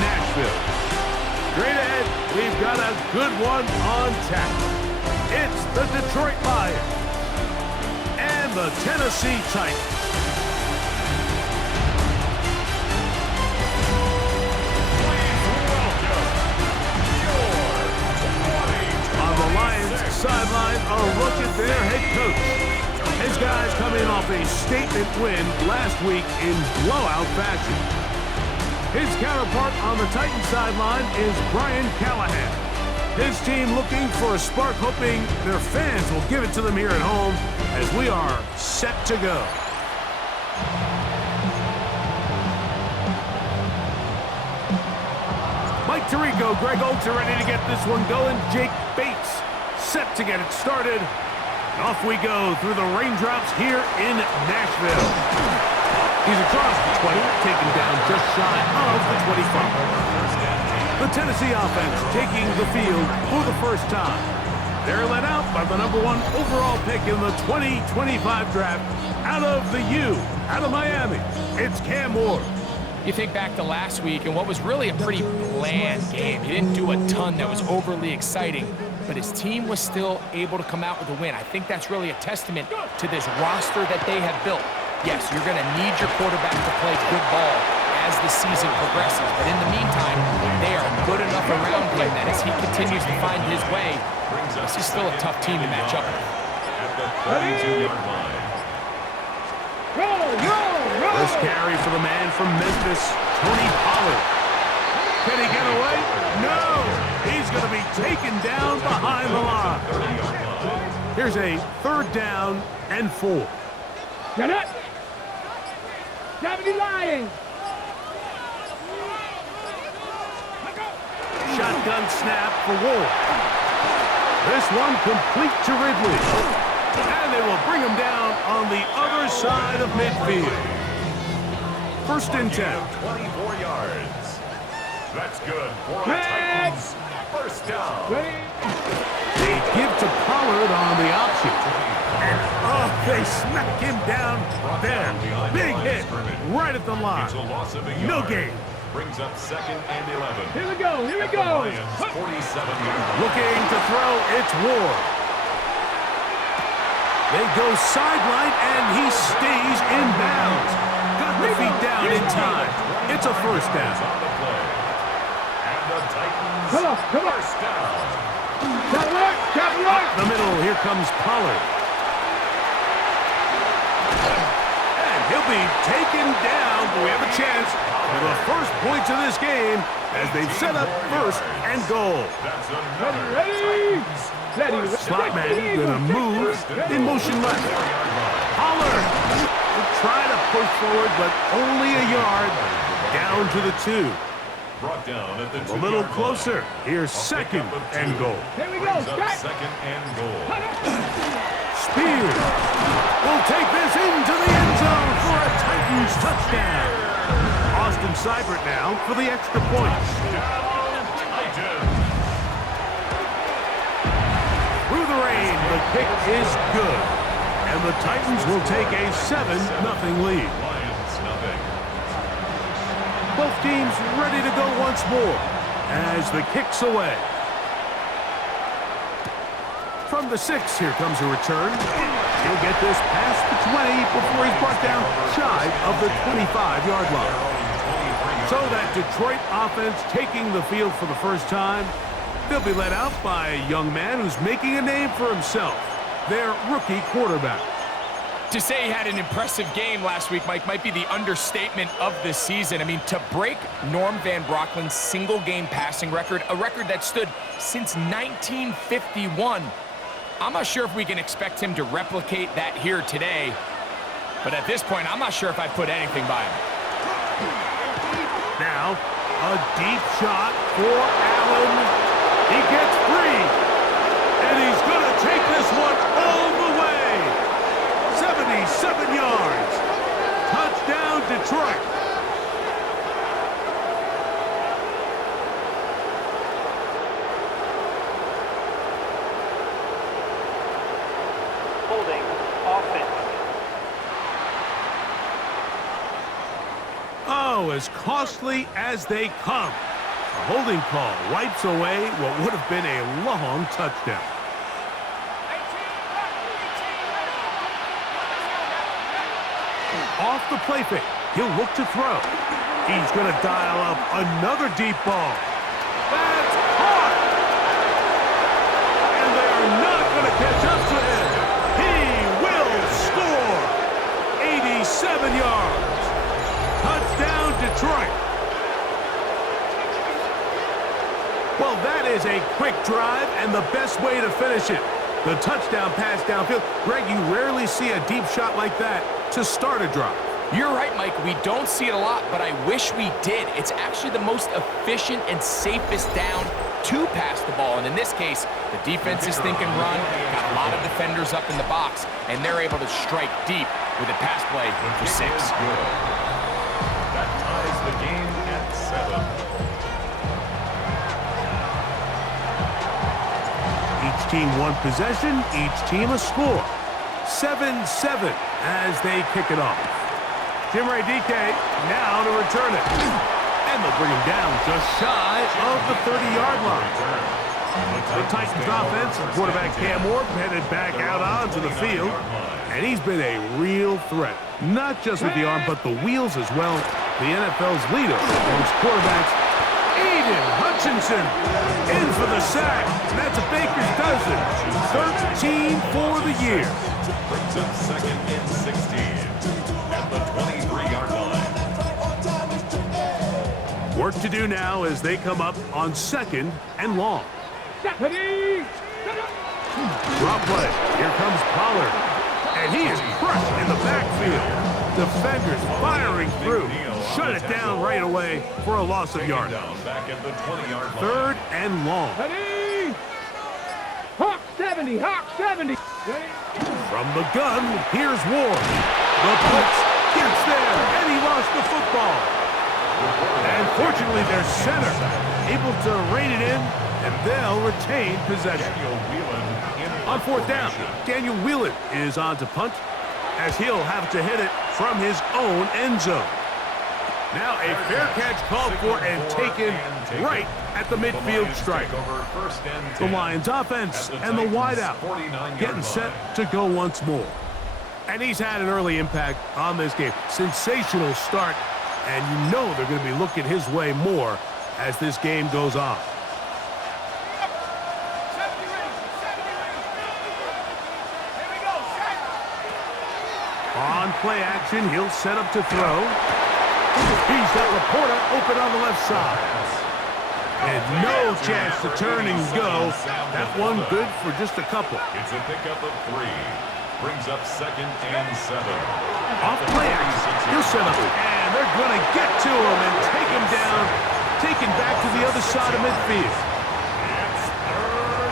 Nashville. Straight ahead, we've got a good one on tap. It's the Detroit Lions and the Tennessee Titans. On the Lions sideline, a look at their head coach. His guys coming off a statement win last week in blowout fashion. His counterpart on the Titans sideline is Brian Callahan. His team looking for a spark, hoping their fans will give it to them here at home as we are set to go. Mike Tirico, Greg Olds are ready to get this one going. Jake Bates set to get it started. And off we go through the raindrops here in Nashville. He's across the 20, taken down just shy of the 25. The Tennessee offense taking the field for the first time. They're led out by the #1 overall pick in the 2025 draft out of the U, out of Miami. It's Cam Ward. You think back to last week and what was really a pretty bland game. He didn't do a ton that was overly exciting, but his team was still able to come out with a win. I think that's really a testament to this roster that they have built. Yes, you're going to need your quarterback to play good ball as the season progresses, but in the meantime, they are good enough around him that as he continues to find his way, this is still a tough team to match up with. First carry for the man from Memphis, Tony Pollard. Can he get away? No! He's going to be taken down behind the line. Here's a 3rd down and 4. Get it! Deputy Lions! Shotgun snap for Ward. This one complete to Ridley. And they will bring him down on the other side of midfield. 1st and 10. 24 yards. That's good for the Titans. 1st down. They give to Pollard on the option. And, they smack him down there. Big hit right at the line. No gain. Brings up 2nd and 11. Here we go, here we go. Lions, 47 yards. Looking to throw, it's Ward. They go sideline, and he stays in bounds. Got the feet down in time. It's a 1st down. And the Titans, Come on. 1st down. Captain Rock. Up the middle, here comes Pollard. And he'll be taken down, but we have a chance for the first points of this game as they've set up 1st and goal. That's another Ready. Slot man gonna move in motion left. Pollard will try to push forward, but only a yard down to the 2. brought down at the 2-yard A little line. closer. Here's 2nd and goal. Here we go. Brings up Start. 2nd and goal. Spears will take this into the end zone for a Titans touchdown. Austin Seibert now for the extra point. Through the rain, the kick is good. And the Titans will take a 7-0 lead. Lions, nothing. Both teams ready to go once more as the kick's away. From the 6, here comes a return. He'll get this past the 20 before he's brought down shy of the 25-yard line. So that Detroit offense taking the field for the first time. They'll be led out by a young man who's making a name for himself, their rookie quarterback. To say he had an impressive game last week, Mike, might be the understatement of the season. I mean, to break Norm Van Brocklin's single-game passing record, a record that stood since 1951, I'm not sure if we can expect him to replicate that here today. But at this point, I'm not sure if I'd put anything by him. Now, a deep shot for Allen. He gets free, and he's going to take this one all the way. 77 yards. Touchdown, Detroit. Holding offense. Oh, as costly as they come. A holding call wipes away what would have been a long touchdown. Off the play fake, he'll look to throw. He's going to dial up another deep ball. That's caught! And they are not going to catch up to him. He will score! 87 yards. Touchdown, Detroit. Well, that is a quick drive and the best way to finish it. The touchdown pass downfield. Greg, you rarely see a deep shot like that to start a drive. You're right, Mike. We don't see it a lot, but I wish we did. It's actually the most efficient and safest down to pass the ball. And in this case, the defense is thinking run, got a lot of defenders up in the box, and they're able to strike deep with a pass play for 6. That ties the game at 7. Each team one possession, each team a score. 7-7 as they kick it off. Chimere Dike now to return it. And they'll bring him down just shy of the 30-yard line. The Titans offense, quarterback Cam Ward headed back out onto the field. And he's been a real threat, not just with the arm, but the wheels as well. The NFL's leader amongst quarterbacks, Aiden Hutchinson, in for the sack. And that's a baker's dozen. 13 for the year. Brings up 2nd and 16 at the 23-yard line. Work to do now as they come up on 2nd and long. Ready? Drop play. Here comes Pollard. And he is crushed in the backfield. Defenders firing through. Shut it down right away for a loss of yardage. Back at the 20-yard line. 3rd and long. Ready? Hawk 70, Hawk 70. Ready? From the gun, here's Ward. The blitz gets there, and he lost the football. And fortunately, their center able to rein it in, and they'll retain possession. On 4th down, Daniel Whelan is on to punt, as he'll have to hit it from his own end zone. Now a fair catch called for and taken right at the midfield stripe. The Lions offense and the wideout getting set to go once more. And he's had an early impact on this game. Sensational start, and you know they're going to be looking his way more as this game goes on. On play action, he'll set up to throw. He's got Laporta open on the left side. And no chance to turn and go. That one good for just a couple. It's a pickup of 3. Brings up 2nd and 7. Off play action, he'll set up. And they're going to get to him and take him down. Taken back to the other side of midfield.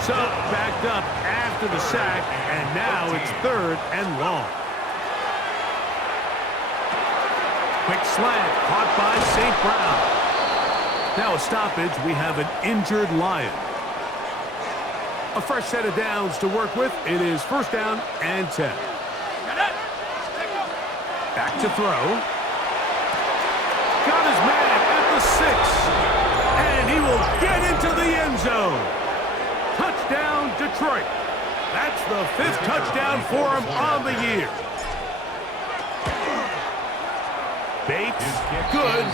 So backed up after the sack. And now it's 3rd and long. Quick slant, caught by St. Brown. Now a stoppage, we have an injured Lion. A fresh set of downs to work with. It is 1st down and 10. Back to throw. Got his man at the 6. And he will get into the end zone. Touchdown, Detroit. That's the 5th touchdown for him on the year. Bates, good,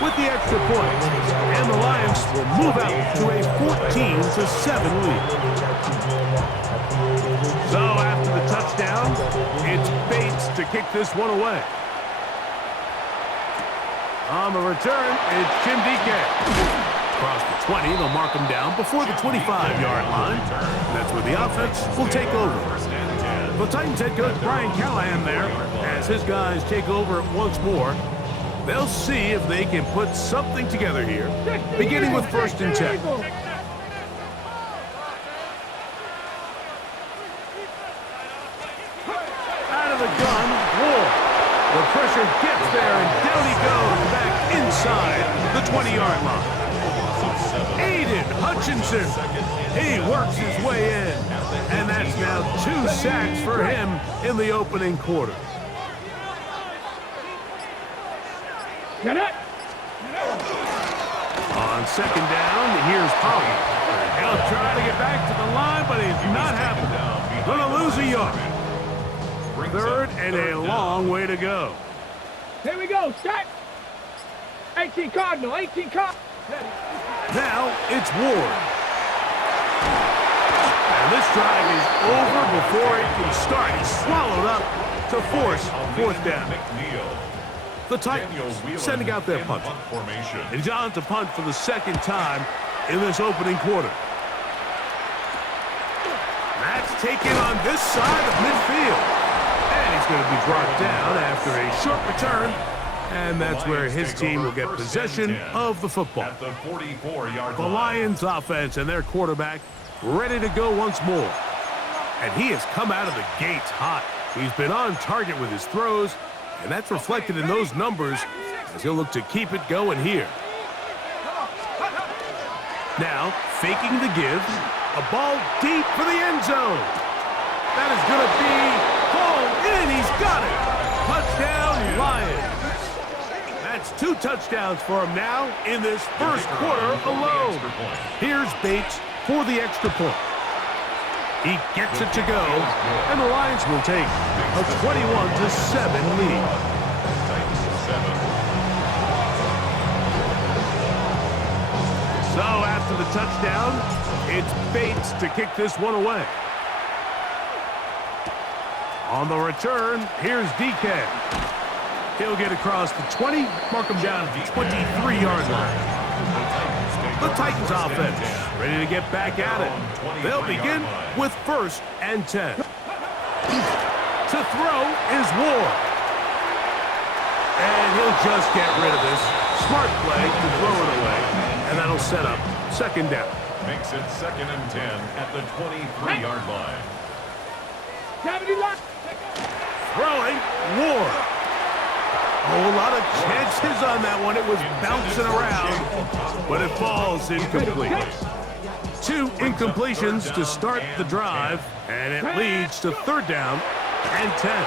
with the extra point. And the Lions will move out to a 14-7 lead. So after the touchdown, it's Bates to kick this one away. On the return, it's Chimere Dike. Across the 20, they'll mark him down before the 25-yard line. That's where the offense will take over. The Titans head coach Brian Callahan there as his guys take over once more. They'll see if they can put something together here, beginning with 1st and 10. Out of the gun, Ward. The pressure gets there, and down he goes back inside the 20-yard line. Aiden Hutchinson, he works his way in, and that's now 2 sacks for him in the opening quarter. Get it! On second down, here's Pollard. He'll try to get back to the line, but he's not having it. Gonna lose a yard. Third and a long way to go. Here we go. Set. 18 Cardinal. 18 Cardinal. Now it's Ward. And this drive is over before it can start. He's swallowed up to force fourth down. The Titans sending out their punt. And John to punt for the second time in this opening quarter. That's taken on this side of midfield. And he's going to be brought down after a short return. And that's where his team will get possession of the football. The Lions offense and their quarterback ready to go once more. And he has come out of the gates hot. He's been on target with his throws, and that's reflected in those numbers as he'll look to keep it going here. Now, faking the give, a ball deep for the end zone. That is going to be hauled in. He's got it. Touchdown, Lions. That's 2 touchdowns for him now in this first quarter alone. Here's Bates for the extra point. He gets it to go, and the Lions will take a 21-7 lead. So after the touchdown, it's Bates to kick this one away. On the return, here's DK. He'll get across the 20, mark him down at the 23-yard line. The Titans offense ready to get back at it. They'll begin with 1st and 10. To throw is Ward. And he'll just get rid of this. Smart play to throw it away. And that'll set up second down. Makes it 2nd and 10 at the 23-yard line. Throwing, Ward. Oh, a lot of chances on that one. It was bouncing around, but it falls incomplete. 2 incompletions to start the drive, and it leads to 3rd down and 10.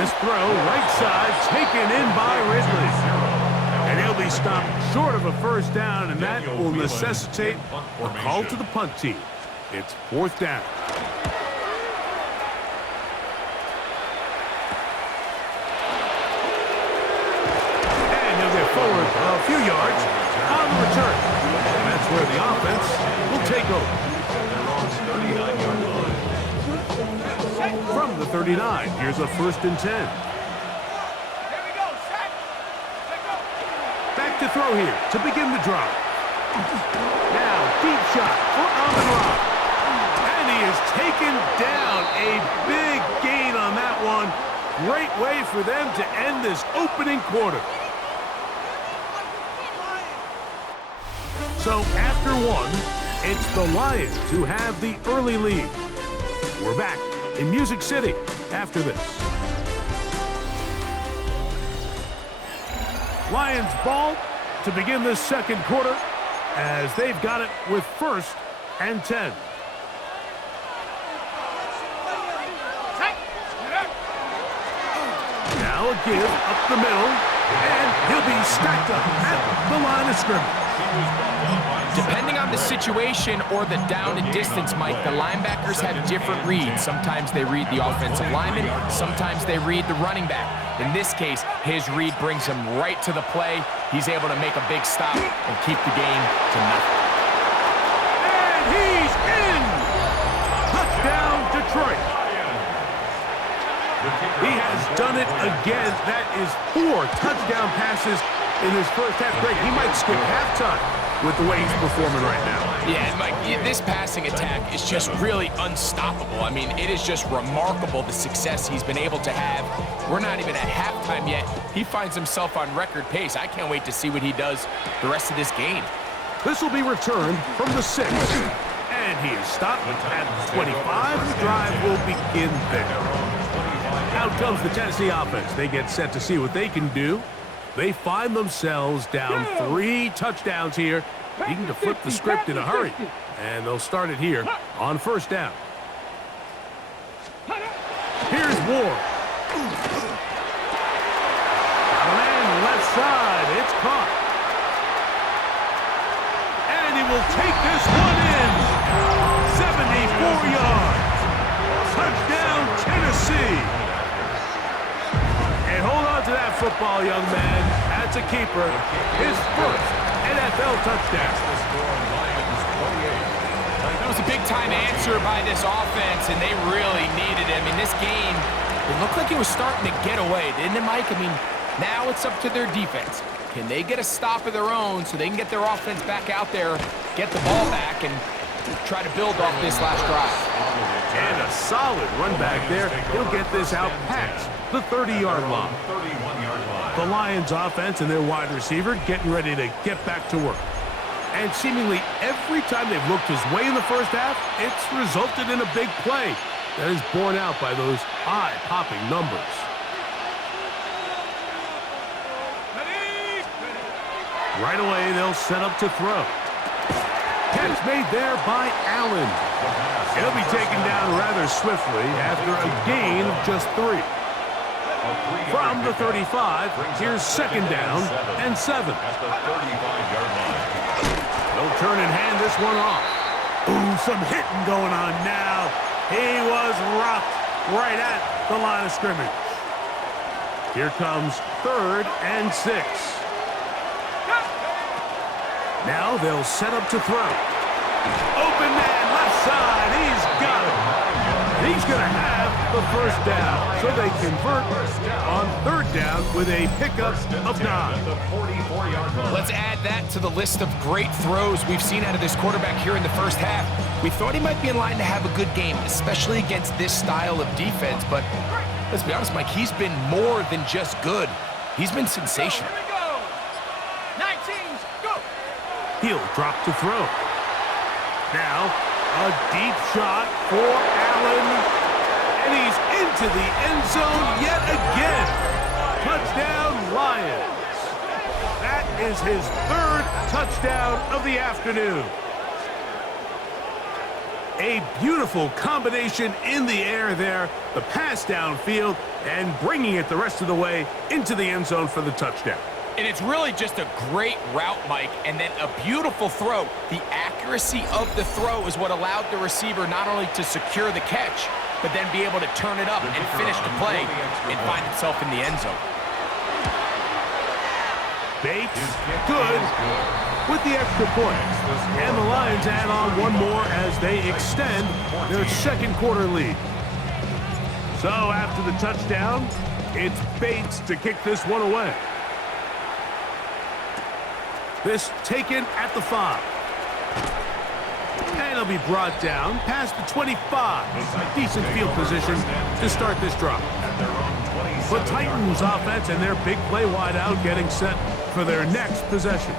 This throw, right side, taken in by Ridley. And he'll be stopped short of a 1st down, and that will necessitate a call to the punt team. It's 4th down. Forward a few yards on the return. And that's where the offense will take over. From the 39, here's a 1st and 10. Back to throw here to begin the drive. Now, deep shot for Amon-Ra. And he is taken down. A big gain on that one. Great way for them to end this opening quarter. So after 1, it's the Lions who have the early lead. We're back in Music City after this. Lions ball to begin this second quarter as they've got it with 1st and 10. Now a give up the middle, and he'll be stacked up at the line of scrimmage. Depending on the situation or the down and distance, Mike, the linebackers have different reads. Sometimes they read the offensive lineman, sometimes they read the running back. In this case, his read brings him right to the play. He's able to make a big stop and keep the game to nothing. And he's in! Touchdown, Detroit. He has done it again. That is 4 touchdown passes in his first half. Greg, he might skip halftime with the way he's performing right now. Yeah, and Mike, this passing attack is just really unstoppable. I mean, it is just remarkable the success he's been able to have. We're not even at halftime yet. He finds himself on record pace. I can't wait to see what he does the rest of this game. This will be returned from the 6. And he is stopped at the 25. The drive will begin there. Out comes the Tennessee offense. They get set to see what they can do. They find themselves down 3 touchdowns here, needing to flip the script in a hurry. And they'll start it here on 1st down. Here's Ward. Man, left side. It's caught. this one in. 74 yards. Touchdown, Tennessee. And hold on to that football, young man. That's a keeper. His first NFL touchdown. That was a big-time answer by this offense, and they really needed him. In this game, it looked like it was starting to get away, didn't it, Mike? I mean, now it's up to their defense. Can they get a stop of their own so they can get their offense back out there, get the ball back, and try to build off this last drive? And a solid run back there. He'll get this out past the 30-yard line. The Lions offense and their wide receiver getting ready to get back to work. And seemingly every time they've looked his way in the first half, it's resulted in a big play that is borne out by those eye-popping numbers. Right away, they'll set up to throw. Catch made there by Allen. He'll be taken down rather swiftly after a gain of just 3. From the 35, here's second down and 7. They'll turn and hand this one off. Ooh, some hitting going on now. He was rocked right at the line of scrimmage. Here comes 3rd and 6. Now they'll set up to throw. Open man, left side. He's got it. And he's going to have the first down. So they convert on 3rd down with a pickup of 9. Let's add that to the list of great throws we've seen out of this quarterback here in the first half. We thought he might be in line to have a good game, especially against this style of defense. But let's be honest, Mike, he's been more than just good. He's been sensational. He'll drop to throw. Now, a deep shot for Allen. And he's into the end zone yet again. Touchdown, Lions. That is his 3rd touchdown of the afternoon. A beautiful combination in the air there. The pass downfield and bringing it the rest of the way into the end zone for the touchdown. And it's really just a great route, Mike, and then a beautiful throw. The accuracy of the throw is what allowed the receiver not only to secure the catch, but then be able to turn it up and finish the play and find himself in the end zone. Bates, good, with the extra point. And the Lions add on one more as they extend their 2nd quarter lead. So after the touchdown, it's Bates to kick this one away. This taken at the 5. And it'll be brought down past the 25. Decent field position to start this drive. The Titans offense and their big play wideout getting set for their next possession.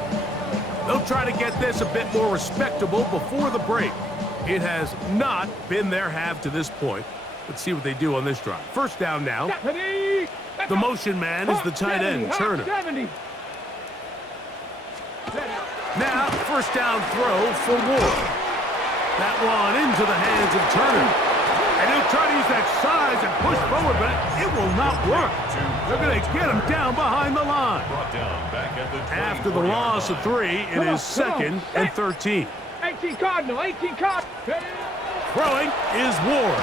They'll try to get this a bit more respectable before the break. It has not been their half to this point. Let's see what they do on this drive. First down now. The motion man is the tight end, Turner. Now, first down throw for Ward. That one into the hands of Turner. And he'll try to use that size and push forward, but it will not work. They're going to get him down behind the line. After the loss of 3, it is 2nd and 13. 18 Cardinal, 18 Cardinal. Throwing is Ward.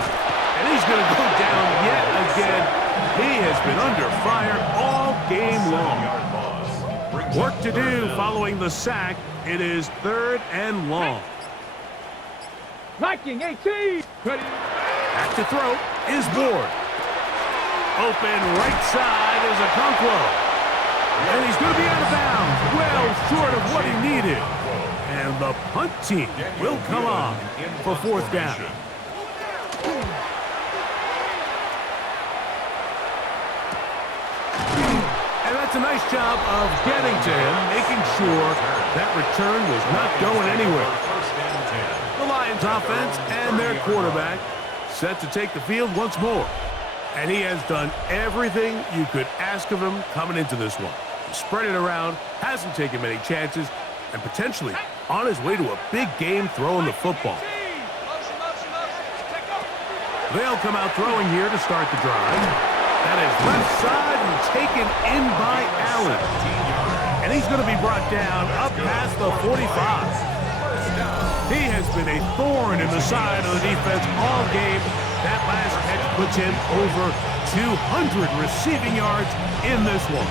And he's going to go down yet again. He has been under fire all game long. Work to do following the sack. It is 3rd and long. Viking 18. Back to throw is Ward. Open right side is Okonkwo. And he's going to be out of bounds. Well short of what he needed. And the punt team will come on for 4th down. And that's a nice job of getting to him, making sure that return was not going anywhere. The Lions offense and their quarterback set to take the field once more. And he has done everything you could ask of him coming into this one. He spread it around, hasn't taken many chances, and potentially on his way to a big game throwing the football. They'll come out throwing here to start the drive. That is left side and taken in by Allen. And he's going to be brought down up past the 45. He has been a thorn in the side of the defense all game. That last catch puts him over 200 receiving yards in this one.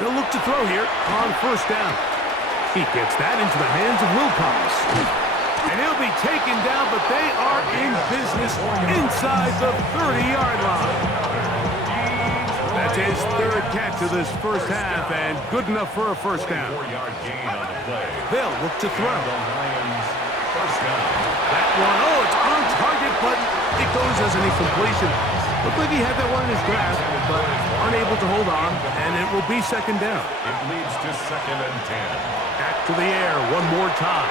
They'll look to throw here on first down. He gets that into the hands of Wilcox. And he'll be taken down, but they are in business inside the 30-yard line. That's his third catch of this first half, and good enough for a first down. 4-yard gain on the play. They'll look to throw. The Lions, first down. That one, it's on target, but it goes as an incompletion. Looked like he had that one in his grasp, but unable to hold on, and it will be second down. It leads to 2nd and 10. Back to the air one more time.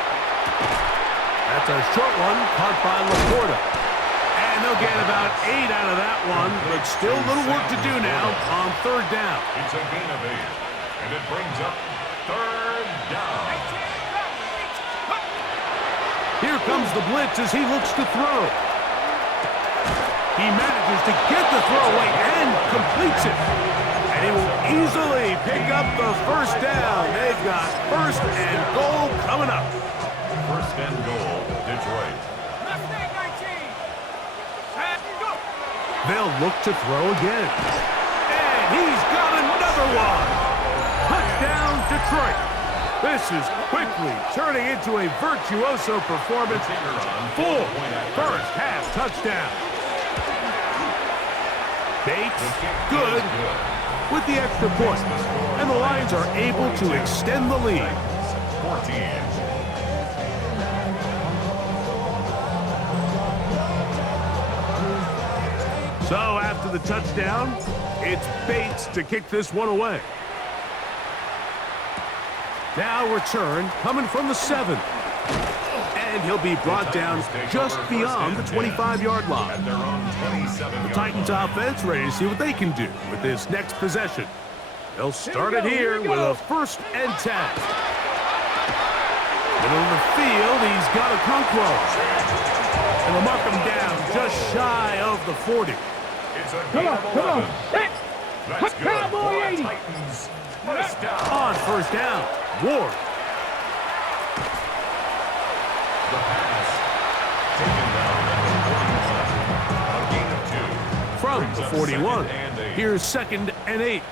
That's a short one caught by Laporta. And they'll get about 8 out of that one, but still a little work to do now on third down. It's a gain of 8, and it brings up 3rd down. Here comes the blitz as he looks to throw. He manages to get the throw away and completes it. And he will easily pick up the first down. They've got 1st and goal coming up. 1st and goal, Detroit. They'll look to throw again. And he's got another one. Touchdown, Detroit. This is quickly turning into a virtuoso performance. 4 first half touchdowns. Bates, good, with the extra point. And the Lions are able to extend the lead. 14. So after the touchdown, it's Bates to kick this one away. Now return coming from the 7th. And he'll be brought down just beyond the 25-yard line. At their own 27-yard The Titans offense ready to see what they can do with this next possession. They'll start it here with a 1st and 10. Middle of the field, he's got a Okonkwo. And they'll mark him down just shy of the 40. It's a Come gain on, of come on. 11. That's good Cowboy for the 80. Titans. First down. On first down, Ward. The pass. Taken down at the 41. A gain of 2. From the 41. Here's 2nd and 8.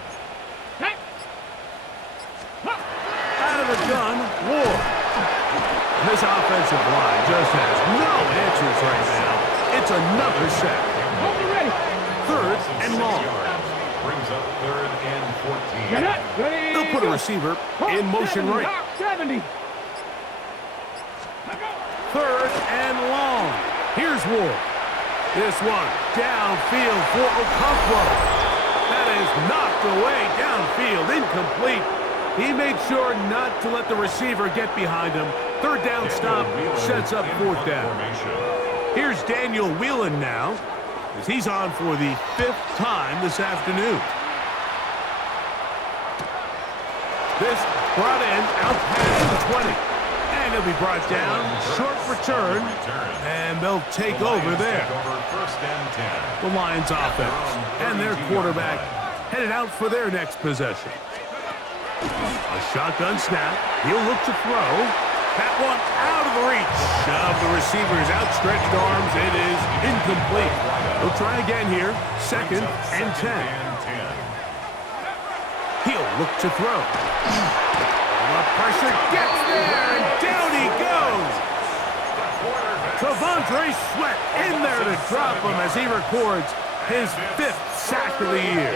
Out of the gun, Ward. And this offensive line just has no answers right now. It's another sack. Hold it ready. 3rd and long. Brings up 3rd and 14. Get up. Ready. They'll put a receiver in motion right. 70. 3rd and long. Here's Ward. This one downfield for Okonkwo. That is knocked away downfield, incomplete. He made sure not to let the receiver get behind him. 3rd down stop sets up 4th down. Here's Daniel Whelan now, as he's on for the 5th time this afternoon. This brought in out past the 20. And he'll be brought down. Short return. And they'll take over there. First and 10. The Lions offense and their quarterback headed out for their next possession. A shotgun snap. He'll look to throw. That one out of the reach of the receiver's outstretched arms. It is incomplete. He'll try again here. 2nd and 10. He'll look to throw. The pressure gets there, and down he goes. T'Vondre Sweat in there to drop him as he records his 5th sack of the year.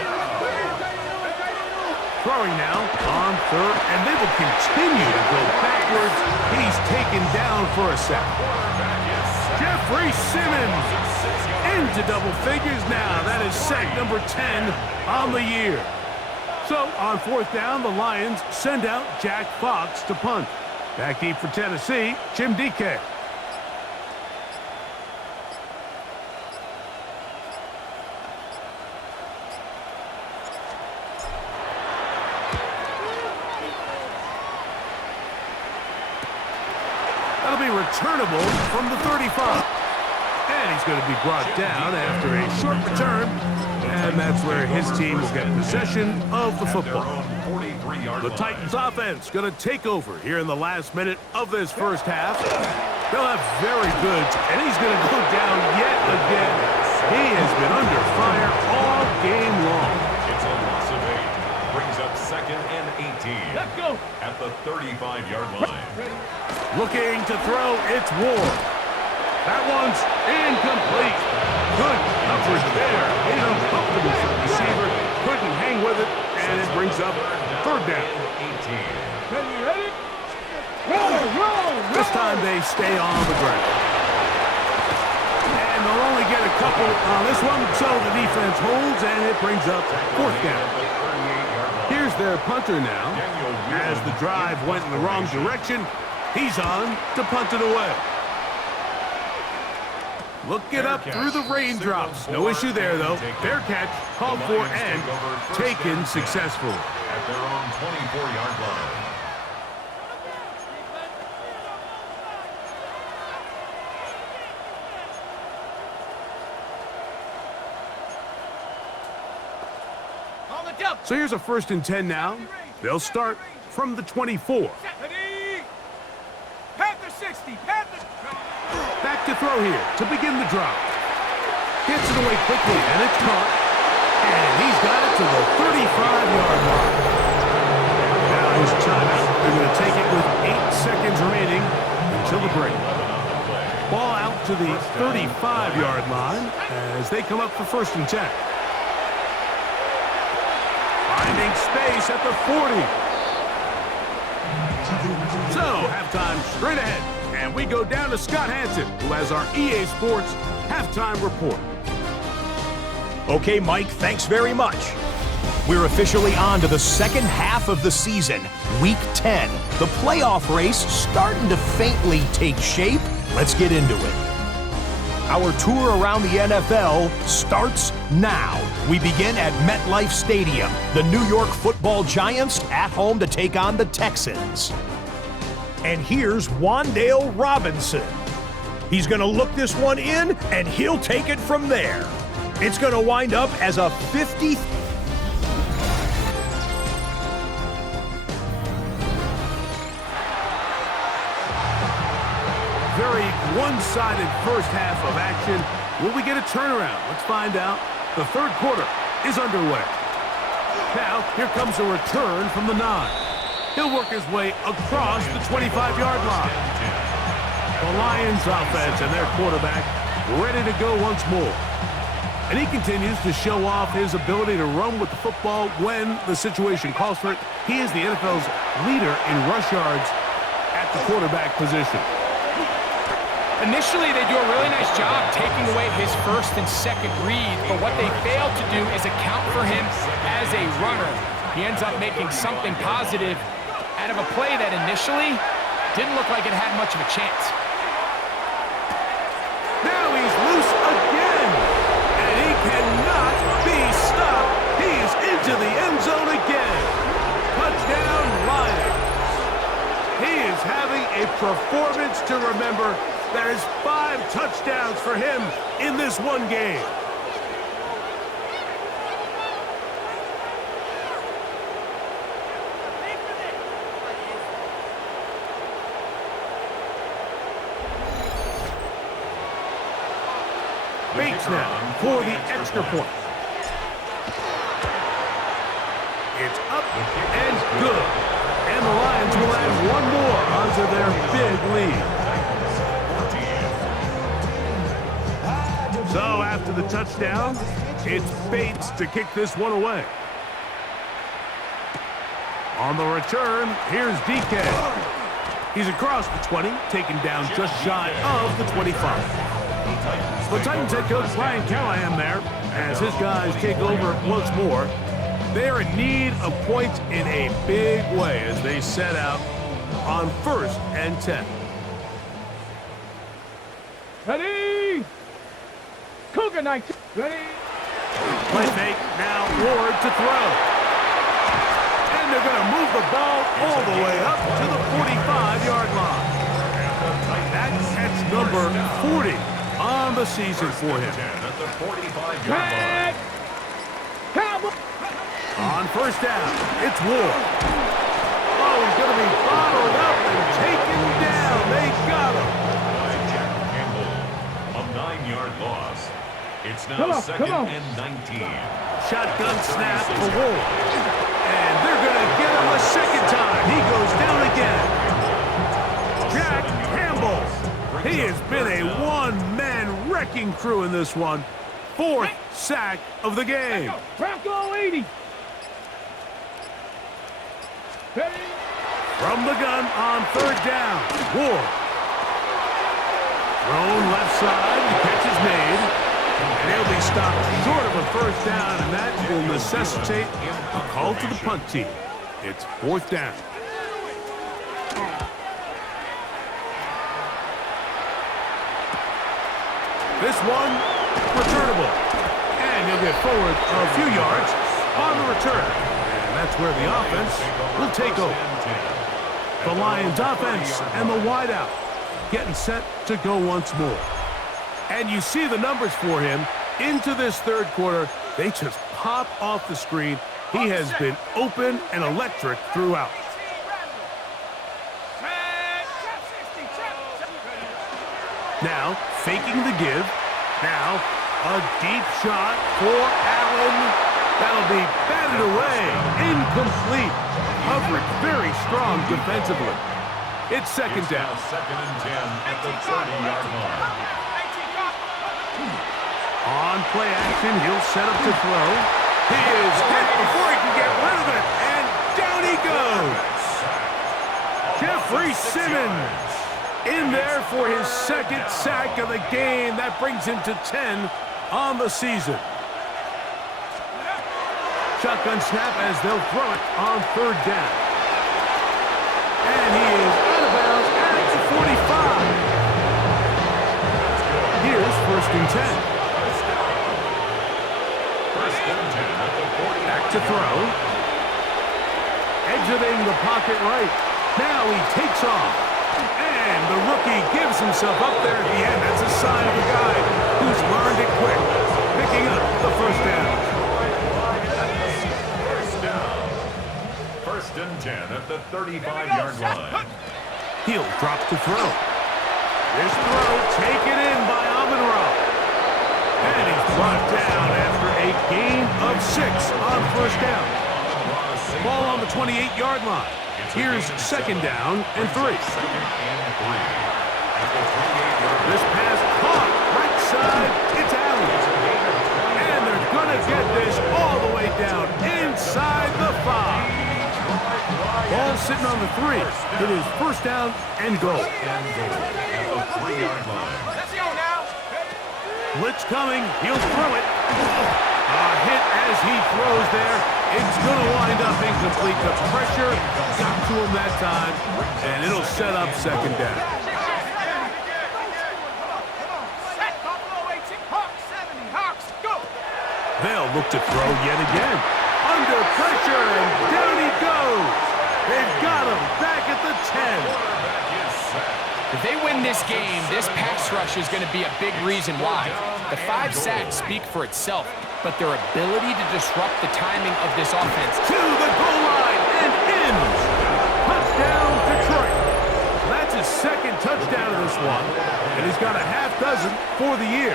Throwing now on 3rd, and they will continue to go backwards. He's taken down for a sack. Jeffrey Simmons into double figures now. That is sack number 10 on the year. So on 4th down, the Lions send out Jack Fox to punt. Back deep for Tennessee, Jim DK. returnable from the 35. And he's going to be brought down after a short return. And that's where his team will get possession of the football. The Titans offense going to take over here in the last minute of this first half. They'll have very good, and he's going to go down yet again. He has been under fire all game long. It's a loss of 8. Brings up 2nd and 18. Let's go. At the 35-yard line. Looking to throw, it's Ward. That one's incomplete. Good coverage there. Uncomfortable for the receiver. Couldn't hang with it, and it brings up 3rd down. Ready? Roll. This time they stay on the ground. And they'll only get a couple on this one, so the defense holds, and it brings up 4th down. Here's their punter now. As the drive went in the wrong direction, he's on to punt it away. Look it up through the raindrops. No issue there, though. Fair catch, called for, and taken successfully. At their own 24-yard line. So here's a 1st and 10 now. They'll start from the 24. Ready? Panther 60. Panther. Back to throw here to begin the drive. Gets it away quickly, and it's caught. And he's got it to the 35-yard line. Now his timeout. They're going to take it with 8 seconds remaining until the break. Ball out to the 35-yard line as they come up for 1st and 10. Finding space at the 40. So, halftime straight ahead. And we go down to Scott Hanson, who has our EA Sports halftime report. Okay, Mike, thanks very much. We're officially on to the second half of the season, Week 10. The playoff race starting to faintly take shape. Let's get into it. Our tour around the NFL starts now. We begin at MetLife Stadium. The New York Football Giants at home to take on the Texans. And here's Wan'Dale Robinson. He's going to look this one in, and he'll take it from there. It's going to wind up as a 50. Very one-sided first half of action. Will we get a turnaround? Let's find out. The 3rd quarter is underway. Now, here comes a return from the 9. He'll work his way across the 25-yard line. The Lions offense and their quarterback ready to go once more. And he continues to show off his ability to run with the football when the situation calls for it. He is the NFL's leader in rush yards at the quarterback position. Initially, they do a really nice job taking away his 1st and 2nd read, but what they fail to do is account for him as a runner. He ends up making something positive out of a play that initially didn't look like it had much of a chance. Now he's loose again, and he cannot be stopped. He is into the end zone again. Touchdown, Lions. He is having a performance to remember. That is 5 touchdowns for him in this one game. Bates now for the extra point. It's up and good. And the Lions will add one more onto their big lead. So after the touchdown, it's Bates to kick this one away. On the return, here's DK. He's across the 20, taken down just shy of the 25. The Titans head coach Brian Callahan there, as his guys take over once more. They are in need of points in a big way as they set out on 1st and 10. Ready? Cougar 19. Ready? Play fake, now Ward to throw. And they're going to move the ball all the way up to the 45-yard line. That's number 40 on the season for him. At the 45-yard line. Cowboy. On first down, it's Ward. Oh, he's going to be bottled up and taken down. They got him. By Jack Campbell. A 9-yard loss. It's now Come on, second come on. and 19. Shotgun snap for Ward. And they're going to get him a second time. He goes down again. Jack Campbell. He has been a one-man wrecking crew in this one. 4th sack of the game. Bronco 80. From the gun on third down. Ward. Thrown left side. The catch is made. And he'll be stopped short of a first down, and that will necessitate a call to the punt team. It's 4th down. This one, returnable. And he'll get forward a few yards on the return. And that's where the offense will take over. The Lions offense and the wideout getting set to go once more. And you see the numbers for him into this third quarter. They just pop off the screen. He has been open and electric throughout. Now, faking the give. Now, a deep shot for Allen. That'll be batted away. Incomplete. Coverage very strong defensively. It's second down. Second and 10 at the 30-yard line. On play action, he'll set up to throw. He is hit before he can get rid of it, and down he goes. Jeffrey Simmons in there for his second sack of the game. That brings him to 10 on the season. Shotgun snap as they'll throw it on third down. And he is out of bounds at the 45. Here's first and 10. Back to throw. Exiting the pocket right. Now he takes off. And the rookie gives himself up there at the end. That's a sign of a guy who's learned it quick. Picking up the first down. First and 10 at the 35-yard line. He'll drop to throw. This throw taken in by Amon-Ra. And he's brought down after a gain of 6 on first down. Ball on the 28-yard line. Here's second down and 3. This pass caught right side. It's Allen. And they're going to get this all the way down inside the 5. Ball sitting on the 3. It is first down and goal. At the 3-yard line. Blitz coming. He'll throw it. A hit as he throws there. It's going to wind up incomplete. The pressure got to him that time, and it'll set up second down. They'll look to throw yet again. Under pressure, and down he goes. They've got him back at the 10. If they win this game, this pass rush is going to be a big reason why. The 5 sacks speak for itself, but their ability to disrupt the timing of this offense. To the goal line and in. Touchdown, Detroit. That's his second touchdown of this one, and he's got a half dozen for the year.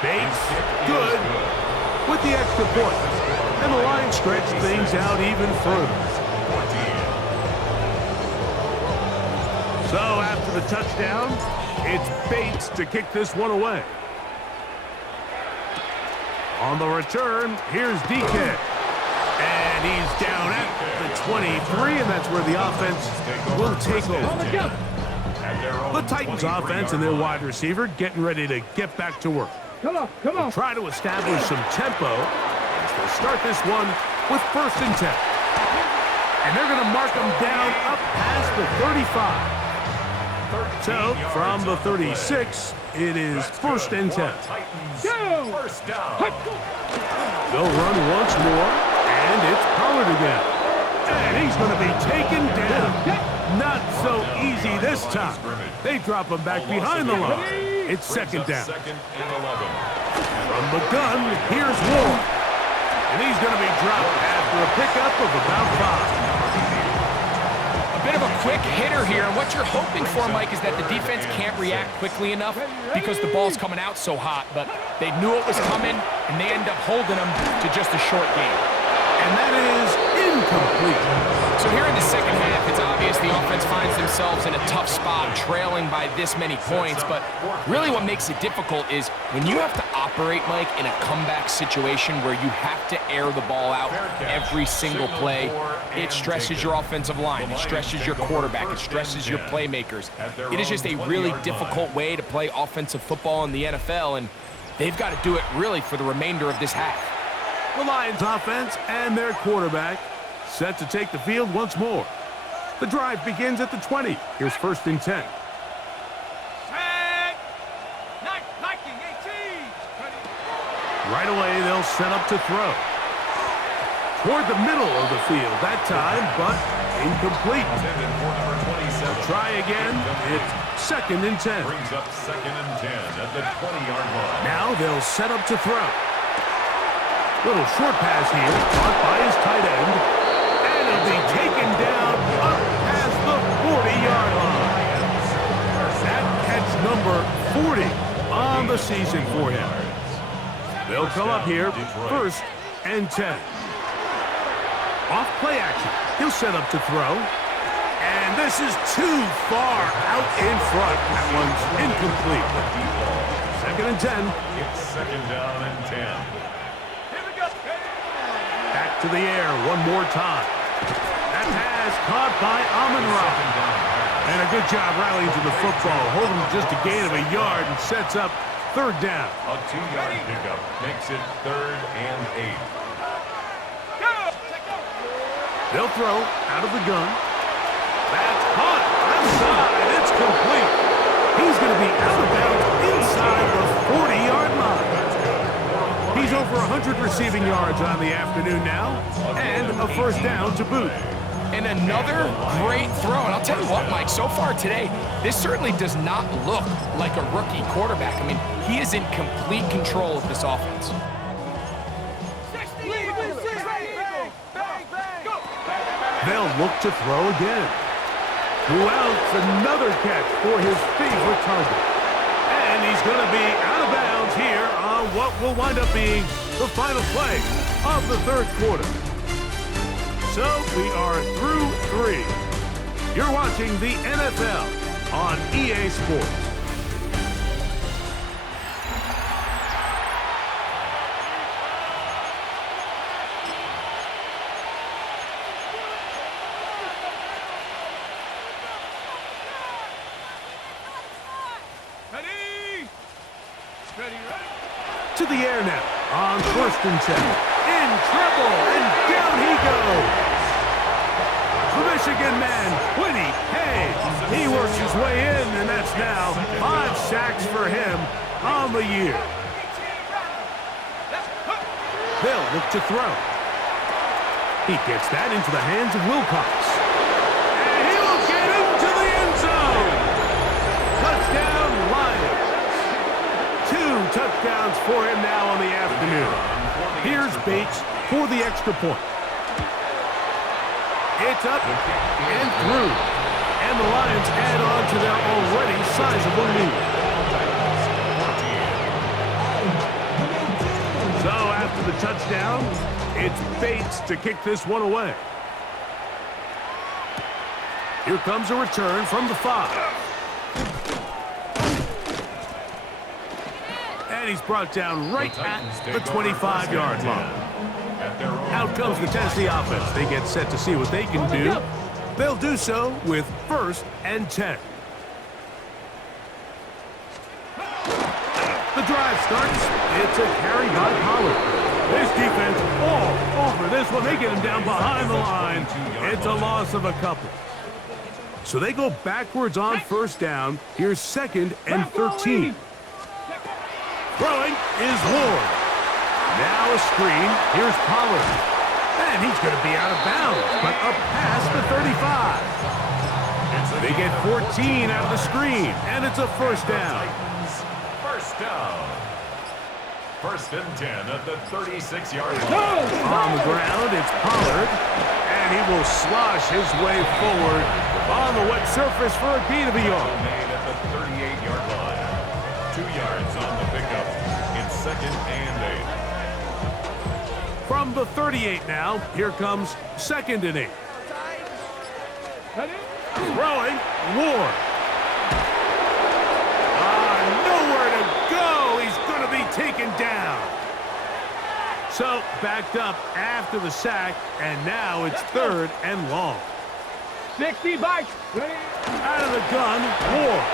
Bates, good, with the extra point. And the Lions stretch things out even further. So after the touchdown, it's Bates to kick this one away. On the return, here's DK. And he's down at the 23, and that's where the offense will take over. The Titans offense and their wide receiver getting ready to get back to work. Come on, come on. Try to establish some tempo as they start this one with first and 10. And they're going to mark them down up past the 35. So, from the 36, it is first and 10. Go! First down. They'll run once more, and it's Pollard again. And he's going to be taken down. Not so easy this time. They drop him back behind the line. It's second down. Second and 11. From the gun, here's Ward. And he's going to be dropped after a pickup of about 5. A bit of a quick hitter here, and what you're hoping for, Mike, is that the defense can't react quickly enough because the ball's coming out so hot, but they knew it was coming, and they end up holding them to just a short gain. And that is incomplete. So here in the second half, it's obvious the offense finds themselves in a tough spot, trailing by this many points, but really what makes it difficult is when you have to operate, Mike, in a comeback situation where you have to air the ball out every single play, it stresses your offensive line, it stresses your quarterback, it stresses your playmakers. It is just a really difficult way to play offensive football in the NFL, and they've got to do it really for the remainder of this half. The Lions offense and their quarterback set to take the field once more. The drive begins at the 20. Here's first and 10. Right away, they'll set up to throw. Toward the middle of the field that time, but incomplete. They'll try again. It's second and 10. Brings up second and 10 at the 20-yard line. Now they'll set up to throw. Little short pass here, caught by his tight end. And it'll be taken down up past the 40-yard line. That catch number 40 on the season for him. They'll come up here, first and 10. Off play action. He'll set up to throw. And this is too far out in front. That one's incomplete. Second and 10. It's second down and 10. Back to the air one more time. That pass caught by Amon-Ra. And a good job rallying to the football, holding just a gain of a yard and sets up third down. A 2-yard pickup makes it third and 8. They'll throw out of the gun. That's caught outside. It's complete. He's going to be out of bounds inside the 40-yard line. He's over 100 receiving yards on the afternoon now, and a first down to boot. And another great throw. And I'll tell you what, Mike, so far today, this certainly does not look like a rookie quarterback. I mean, he is in complete control of this offense. They'll look to throw again. Who else? Another catch for his favorite target. And he's going to be out of bounds here on what will wind up being the final play of the third quarter. So we are through 3. You're watching the NFL on EA Sports. To the air now on first and 10. In trouble, and down he goes. The Michigan man, Kwity Paye. He works his way in, and that's now 5 sacks for him on the year. They'll look to throw. He gets that into the hands of Wilcox. And he will get into the end zone. Touchdown, Lions. 2 touchdowns for him now on the afternoon. Here's Bates for the extra point. It's up and through. And the Lions add on to their already sizable lead. So after the touchdown, it's Bates to kick this one away. Here comes a return from the 5. And he's brought down right at the 25-yard line. Out comes the Tennessee offense. They get set to see what they can do. They'll do so with first and 10. The drive starts. It's a carry by Pollard. This defense all over this one. They get him down behind the line. It's a loss of a couple. So they go backwards on first down. Here's second and 13. Throwing is Ward. Now a screen. Here's Pollard. And he's going to be out of bounds, but up past the 35. They get 14 out of the screen, and it's a first down. First down. 1st and 10 at the 36-yard line. On the ground, it's Pollard, and he will slosh his way forward on the wet surface for a gain of a yard. Made at the 38-yard line. 2 yards on the pickup in 2nd and 8. From the 38 now, here comes 2nd and 8. Throwing, Ward. Nowhere to go. He's going to be taken down. So, backed up after the sack, and now it's 3rd and long. 60 by. Out of the gun, Ward.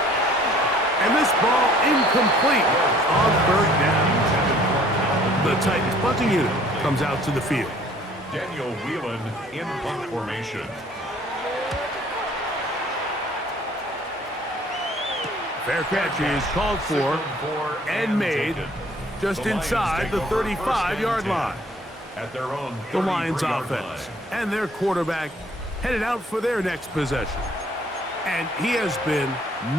And this ball incomplete on 3rd down. The Titans punting unit comes out to the field. Daniel Whelan in punt formation. Fair catch is called for and made just inside the 35-yard line. At their own The Lions 33-yard offense line. and their quarterback headed out for their next possession. And he has been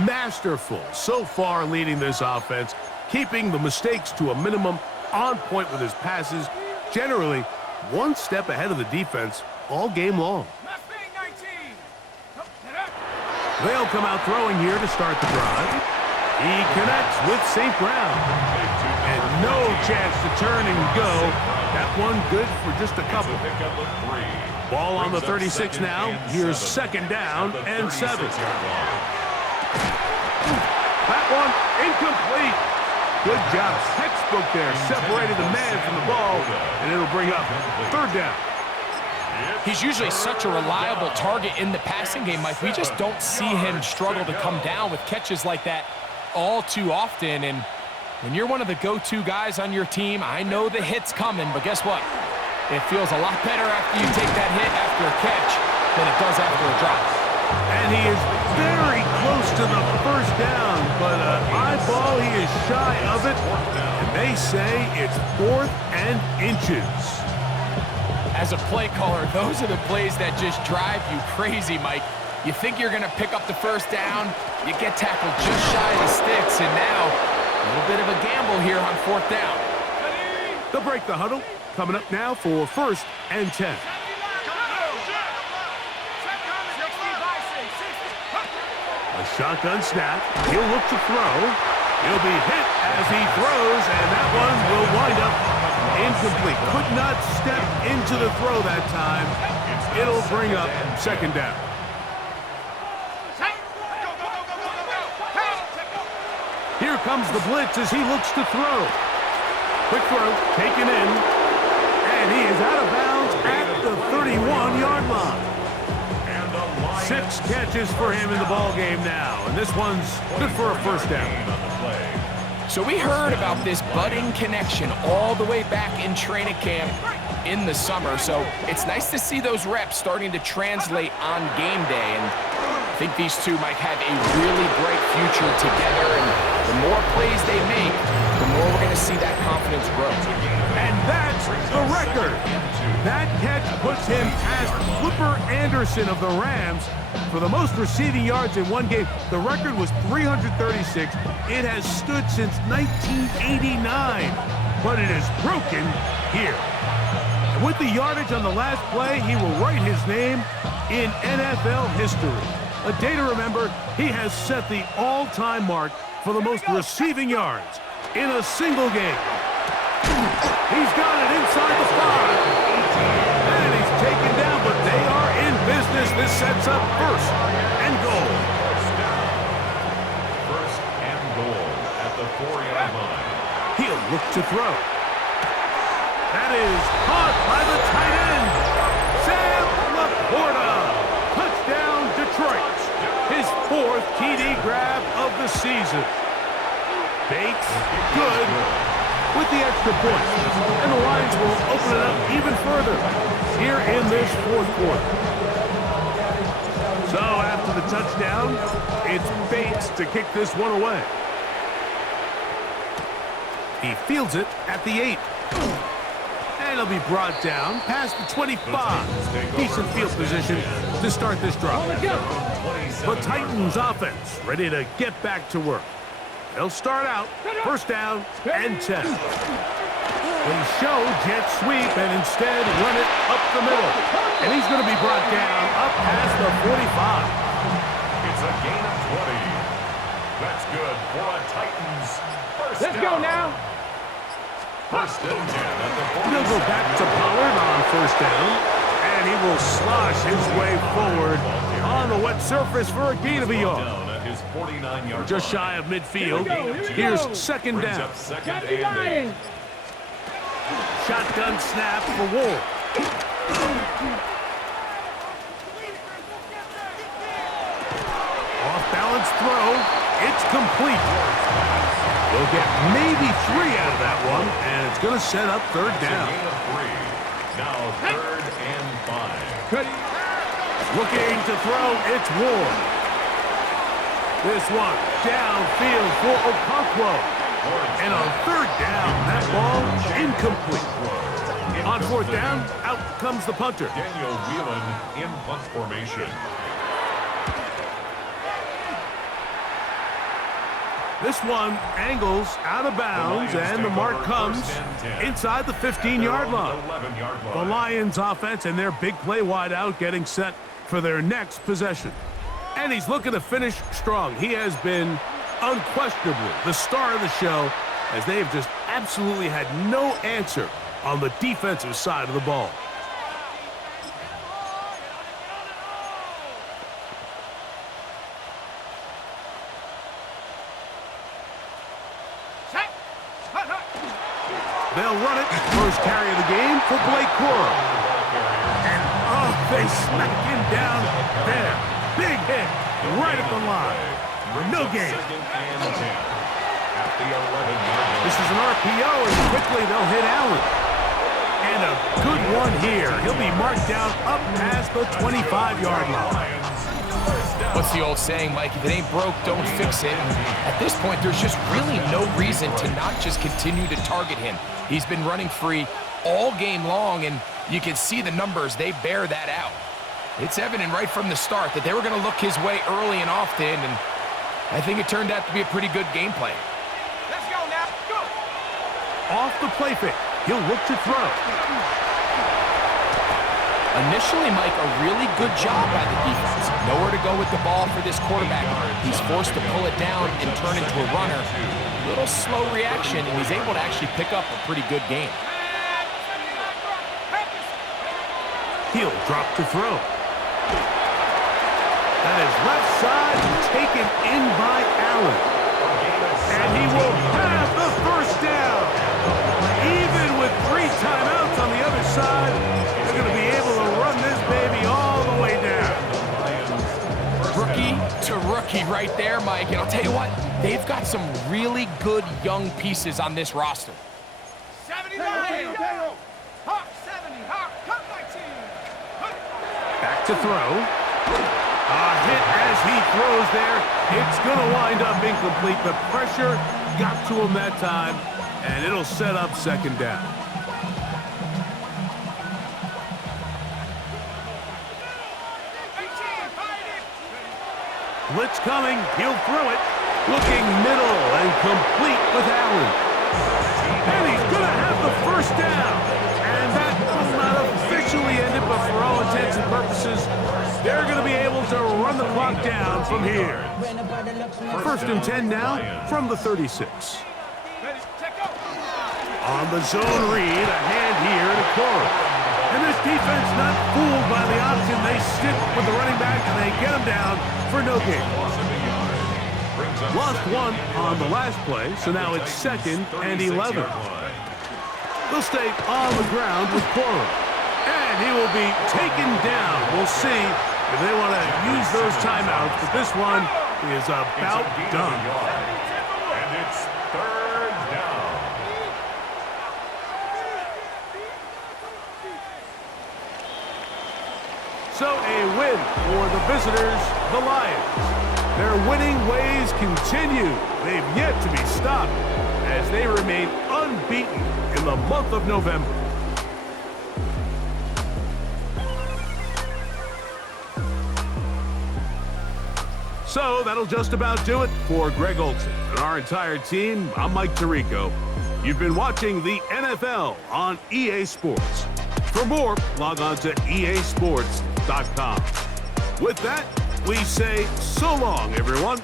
masterful so far leading this offense, keeping the mistakes to a minimum, on point with his passes, generally one step ahead of the defense all game long. They'll come out throwing here to start the drive. He connects with St. Brown. And no chance to turn and go. That one good for just a couple. Ball on the 36 now. Here's 2nd down and 7. That one incomplete. Good job. Textbook there. Separated the man from the ball. And it'll bring up 3rd down. He's usually such a reliable target in the passing game, Mike. We just don't see him struggle to come down with catches like that all too often. And when you're one of the go-to guys on your team, I know the hit's coming, but guess what? It feels a lot better after you take that hit after a catch than it does after a drop. And he is very close to the 1st down, but eyeball, he is shy of it. And they say it's 4th and inches. As a play caller, those are the plays that just drive you crazy, Mike. You think you're going to pick up the 1st down, you get tackled just shy of the sticks, and now a little bit of a gamble here on 4th down. They'll break the huddle. Coming up now for 1st and 10. A shotgun snap. He'll look to throw. He'll be hit as he throws, and that one will wind up incomplete. Could not step into the throw that time. It'll bring up 2nd down. Here comes the blitz as he looks to throw. Quick throw, taken in, and he is out of bounds at the 31-yard line. 6 catches for him in the ball game now, and this one's good for a 1st down. So we heard about this budding connection all the way back in training camp in the summer. So it's nice to see those reps starting to translate on game day. And I think these two might have a really bright future together. And the more plays they make, the more we're going to see that confidence grow. And that's the record. That catch puts him past Flipper Anderson of the Rams for the most receiving yards in one game. The record was 336. It has stood since 1989, but it is broken here. And with the yardage on the last play, he will write his name in NFL history. A day to remember, he has set the all-time mark for the most receiving yards in a single game. He's got it inside the 5. And he's taken down, but they are in business. This sets up 1st and goal. 1st and goal at the 4-yard line. He'll look to throw. That is caught by the tight end, Sam Laporta. Touchdown, Detroit. His 4th TD grab of the season. Bates, good, with the extra point. And the Lions will open it up even further here in this 4th quarter. So after the touchdown, it's Bates to kick this one away. He fields it at the 8. And And he'll be brought down past the 25. Decent field position to start this drive. The Titans offense ready to get back to work. They'll start out first down and 10. They show jet sweep and instead run it up the middle. And he's going to be brought down up past the 45. It's a gain of 20. That's good for a Titans first Let's down. go now. First and 10 at the 40. He'll go back to Pollard on first down. And he will slosh his way forward on the wet surface for a gain of a yard. Down at his 49-yard Just line. shy of midfield. Here we go. Here's second Brings down. up second Got me and lying. 8. Shotgun snap for Wolf. Off-balance throw. It's complete. They'll get maybe 3 out of that one, and it's going to set up third It's a down. gain of 3. Now third and 5. Cut it. Looking to throw, it's Ward. This one downfield for Okonkwo. And on third down, that ball incomplete. On fourth down, out comes the punter. Daniel Whelan in punt formation. This one angles out of bounds, and the mark comes inside the 15-yard line. 11-yard The line. Lions offense and their big play wide out getting set for their next possession. And he's looking to finish strong. He has been unquestionably the star of the show, as they have just absolutely had no answer on the defensive side of the ball. They'll run it. First carry of the game for Blake Corum. And, oh, they smack him down there. Big hit right at the line. No gain. Second and 10 at the 11-yard line. This is an RPO, and quickly they'll hit Allen. And a good one here. He'll be marked down up past the 25-yard line. What's the old saying, Mike? If it ain't broke, don't fix it. At this point, there's just really no reason to not just continue to target him. He's been running free all game long, and you can see the numbers. They bear that out. It's evident right from the start that they were going to look his way early and often, and I think it turned out to be a pretty good game plan. Let's go now. Go. Off the play fake. He'll look to throw. Initially, Mike, a really good job by the defense. Nowhere to go with the ball for this quarterback. He's forced to pull it down and turn into a runner. Little slow reaction, and he's able to actually pick up a pretty good game. He'll drop to throw. That is left side taken in by Allen. And he will have the first down. Even with 3 timeouts on the other side, they're going to be able to run this baby all the way down. Rookie to rookie right there, Mike. And I'll tell you what, they've got some really good young pieces on this roster. 79. Hawk 70. Hawk, cut my team. Back to throw. A hit as he throws there. It's going to wind up incomplete. The pressure got to him that time, and it'll set up second down. Blitz coming. He'll throw it. Looking middle and complete with Allen. And he's going to have the first down. And that will not officially end it, but for all intents and purposes, they're going to be able to run the clock down from here. First and 10 now from the 36. On the zone read, a hand here to Corum. And this defense not fooled by the option. They stick with the running back and they get him down for no gain. Lost one on the last play, so now it's second and 11. They'll stay on the ground with Corum. And he will be taken down. We'll see if they want to use those timeouts, but this one is about done. And it's third down. So a win for the visitors, the Lions. Their winning ways continue. They've yet to be stopped as they remain unbeaten in the month of November. So that'll just about do it for Greg Olsen and our entire team. I'm Mike Tirico. You've been watching the NFL on EA Sports. For more, log on to easports.com. With that, we say so long, everyone.